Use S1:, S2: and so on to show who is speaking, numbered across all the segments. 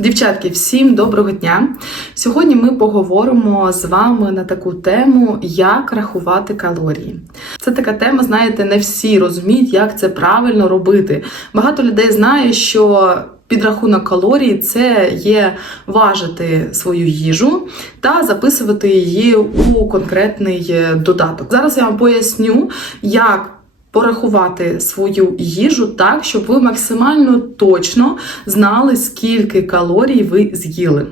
S1: Дівчатки, всім доброго дня! Сьогодні ми поговоримо з вами на таку тему, як рахувати калорії. Це така тема, знаєте, не всі розуміють, як це правильно робити. Багато людей знає, що підрахунок калорій це є важити свою їжу та записувати її у конкретний е, додаток. Зараз я вам поясню, як порахувати свою їжу так, щоб ви максимально точно знали, скільки калорій ви з'їли.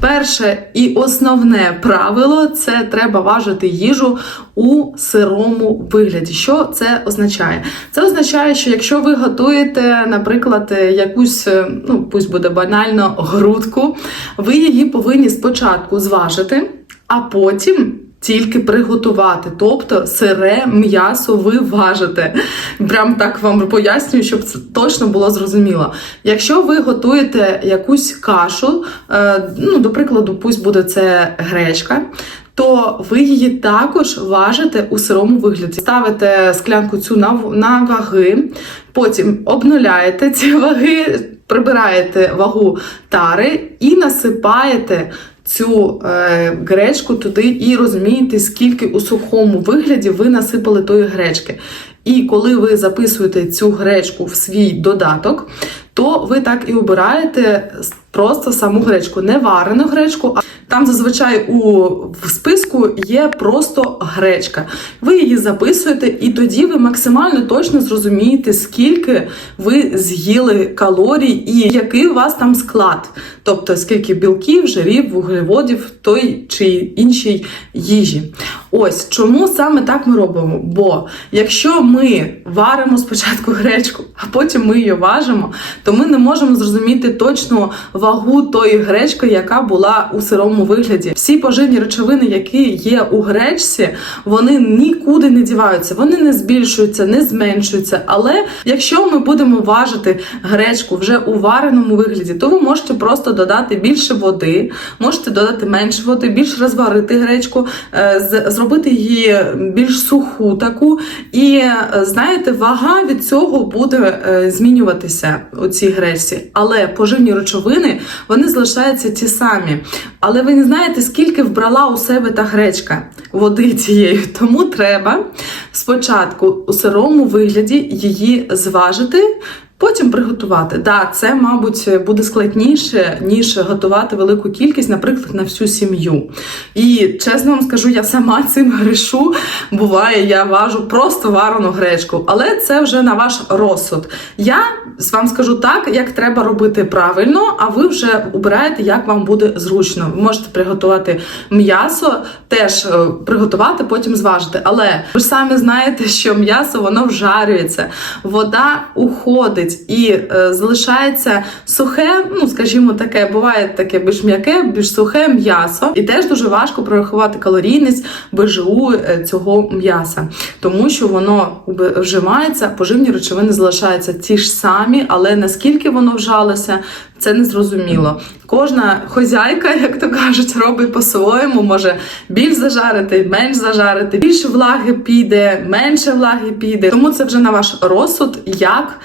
S1: Перше і основне правило це треба важити їжу у сирому вигляді. Що це означає? Це означає, що якщо ви готуєте, наприклад, якусь, ну пусть буде банально, грудку, ви її повинні спочатку зважити, а потім. Тільки приготувати, тобто сире м'ясо ви важите. Прям так вам пояснюю, щоб це точно було зрозуміло. Якщо ви готуєте якусь кашу, е, ну, до прикладу, пусть буде це гречка, то ви її також важите у сирому вигляді. Ставите склянку цю на, на ваги, потім обнуляєте ці ваги, прибираєте вагу тари і насипаєте цю е, гречку туди і розумієте, скільки у сухому вигляді ви насипали тої гречки. І коли ви записуєте цю гречку в свій додаток, то ви так і обираєте просто саму гречку, не варену гречку, а там зазвичай у в списку є просто гречка. Ви її записуєте, і тоді ви максимально точно зрозумієте, скільки ви з'їли калорій і який у вас там склад. Тобто скільки білків, жирів, вуглеводів той чи іншій їжі. Ось чому саме так ми робимо? Бо якщо ми варимо спочатку гречку, а потім ми її важимо, то ми не можемо зрозуміти точно вагу тої гречки, яка була у сирому вигляді. Всі поживні речовини, які є у гречці, вони нікуди не діваються, вони не збільшуються, не зменшуються. Але якщо ми будемо важити гречку вже у вареному вигляді, то ви можете просто додати більше води, можете додати менше води, більш розварити гречку, е, зробити її більш суху таку. І е, знаєте, вага від цього буде е, змінюватися у цій гречці. Але поживні речовини вони залишаються ті самі. Але ви не знаєте, скільки вбрала у себе та гречка води цієї. Тому треба спочатку у сирому вигляді її зважити. Потім приготувати. Да, це, мабуть, буде складніше, ніж готувати велику кількість, наприклад, на всю сім'ю. І чесно вам скажу, я сама цим гришу. Буває, я важу просто варену гречку, але це вже на ваш розсуд. Я вам скажу так, як треба робити правильно, а ви вже обираєте, як вам буде зручно. Ви можете приготувати м'ясо, теж е, приготувати, потім зважити. Але ви ж самі знаєте, що м'ясо воно вжарюється, вода уходить і е, залишається сухе, ну скажімо, таке, буває таке більш м'яке, більш сухе м'ясо, і теж дуже важко прорахувати калорійність БЖУ е, цього м'яса, тому що воно вжимається, поживні речовини залишаються ті ж самі, але наскільки воно вжалося, це не зрозуміло. Кожна хозяйка, як то кажуть, робить по-своєму, може більш зажарити, менш зажарити, більше влаги піде, менше влаги піде. Тому це вже на ваш розсуд, як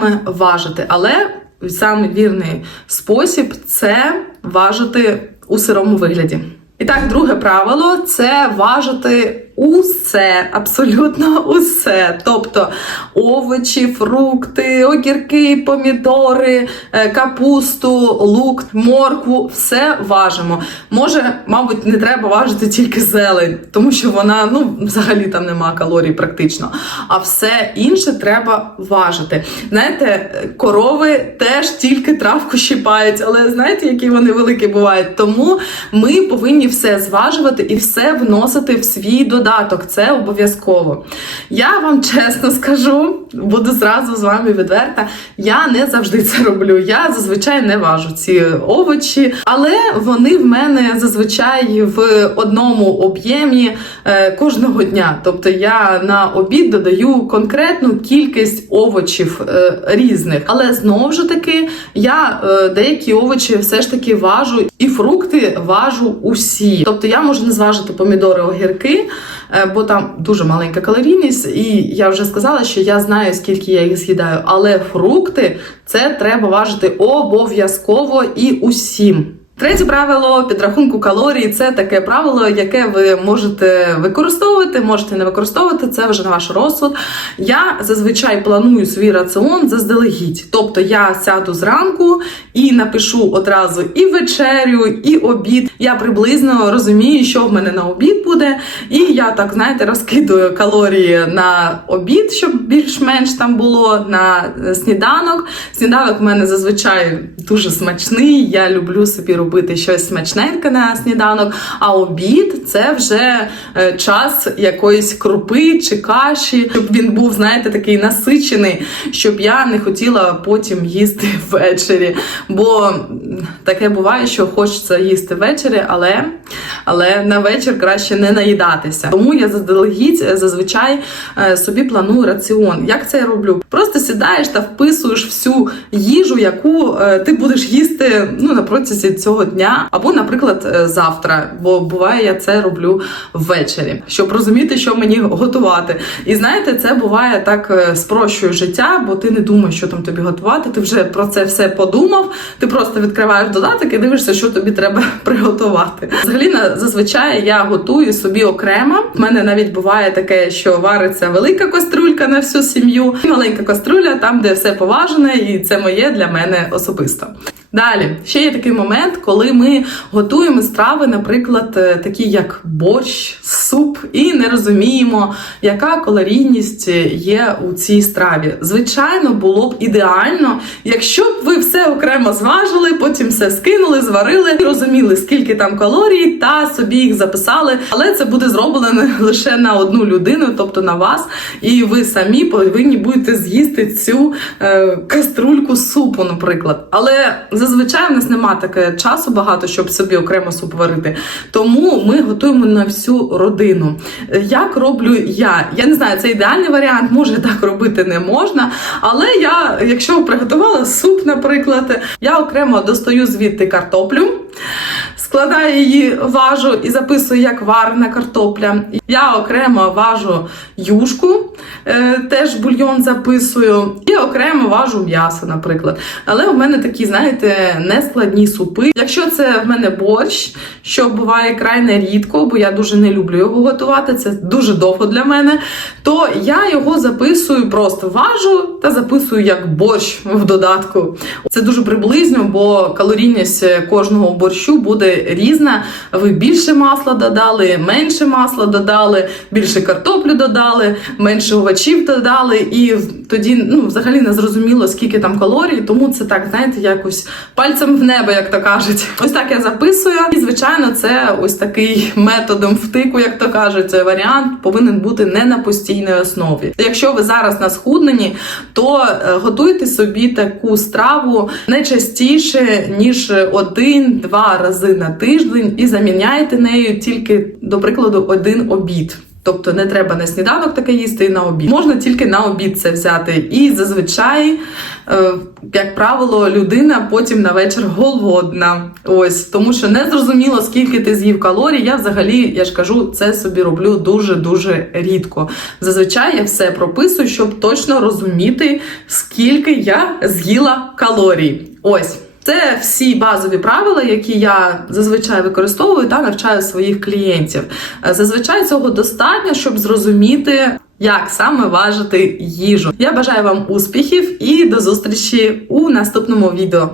S1: саме важити. Але саме вірний спосіб це важити у сирому вигляді. І так, друге правило це важити усе, абсолютно усе. Тобто овочі, фрукти, огірки, помідори, е, капусту, лук, моркву, все важимо. Може, мабуть, не треба важити тільки зелень, тому що вона ну, взагалі там нема калорій практично. А все інше треба важити. Знаєте, корови теж тільки травку щипають, але знаєте, які вони великі бувають. Тому ми повинні все зважувати і все вносити в свій додаток додаток, це обов'язково. Я вам чесно скажу, буду зразу з вами відверта. Я не завжди це роблю. Я зазвичай не важу ці овочі, але вони в мене зазвичай в одному об'ємі е, кожного дня. Тобто я на обід додаю конкретну кількість овочів е, різних. Але знову ж таки, я е, деякі овочі все ж таки важу І фрукти важу усі. Тобто я можу не зважити помідори, огірки, е, бо там дуже маленька калорійність, і я вже сказала, що я знаю, скільки я їх з'їдаю. Але фрукти це треба важити обов'язково і усім. Третє правило підрахунку калорій це таке правило, яке ви можете використовувати, можете не використовувати. Це вже на ваш розсуд. Я зазвичай планую свій раціон заздалегідь. Тобто я сяду зранку і напишу одразу і вечерю, і обід. Я приблизно розумію, що в мене на обід буде. І я так знаєте розкидую калорії на обід, щоб більш-менш там було на сніданок. Сніданок в мене зазвичай дуже смачний. Я люблю собі робити щось смачненьке на сніданок. А обід це вже е, час якоїсь крупи чи каші, щоб він був, знаєте, такий насичений, щоб я не хотіла потім їсти ввечері. Бо таке буває, що хочеться їсти ввечері, але, але на вечір краще не наїдатися. Тому я заздалегідь е, зазвичай е, собі планую раціон. Як це я роблю? Просто сідаєш та вписуєш всю їжу, яку ти будеш їсти ну, на протязі цього дня, або, наприклад, е, завтра. Бо буває, я це роблю ввечері, щоб розуміти, що мені готувати. І знаєте, це буває так е, спрощує життя, бо ти не думаєш, що там тобі готувати. Ти вже про це все подумав. Ти просто відкриваєш додаток і дивишся, що тобі треба приготувати. Взагалі, зазвичай я готую собі окремо. У мене навіть буває таке, що вариться велика кастрюлька на всю сім'ю, і маленька кастрюля, там, де все поважене, і це моє для мене особисто. Далі ще є такий момент, коли ми готуємо страви, наприклад, е, такі як борщ, суп, і не розуміємо, яка калорійність є у цій страві. Звичайно, було б ідеально, якщо б ви все окремо зважили, потім все скинули, зварили і розуміли, скільки там калорій, та собі їх записали. Але це буде зроблено лише на одну людину, тобто на вас, і ви самі повинні будете з'їсти цю е, каструльку супу, наприклад. Але зазвичай в нас немає таке часу багато, щоб собі окремо суп варити. Тому ми готуємо на всю родину. Е, Як роблю я? Я не знаю, це ідеальний варіант, може так робити не можна. Але я, якщо приготувала суп, наприклад, я окремо достаю звідти картоплю. Складаю її, важу і записую як варена картопля. Я окремо важу юшку, теж бульйон записую, і окремо важу м'ясо, наприклад. Але у мене такі, знаєте, нескладні супи. Якщо це в мене борщ, що буває крайне рідко, бо я дуже не люблю його готувати, це дуже довго для мене, то я його записую просто важу та записую як борщ в додатку. Це дуже приблизно, бо калорійність кожного борщу буде різна. Ви більше масла додали, менше масла додали, більше картоплю додали, менше овочів додали, і тоді ну, взагалі не зрозуміло, скільки там калорій, тому це так, знаєте, якось пальцем в небо, як то кажуть. Ось так я записую. І, звичайно, це ось такий методом втику, як то кажуть, цей варіант повинен бути не на постійній основі. Якщо ви зараз на схудненні, то е, готуйте собі таку страву не частіше, ніж один-два рази на тиждень, і заміняйте нею тільки, до прикладу, один обід. Тобто не треба на сніданок таке їсти і на обід. Можна тільки на обід це взяти. І зазвичай, е, як правило, людина потім на вечір голодна. Ось тому, що не зрозуміло, скільки ти з'їв калорій. Я взагалі, я ж кажу, це собі роблю дуже дуже рідко. Зазвичай я все прописую, щоб точно розуміти, скільки я з'їла калорій. Ось. Це всі базові правила, які я зазвичай використовую та навчаю своїх клієнтів. Е, Зазвичай цього достатньо, щоб зрозуміти, як саме важити їжу. Я бажаю вам успіхів і до зустрічі у наступному відео.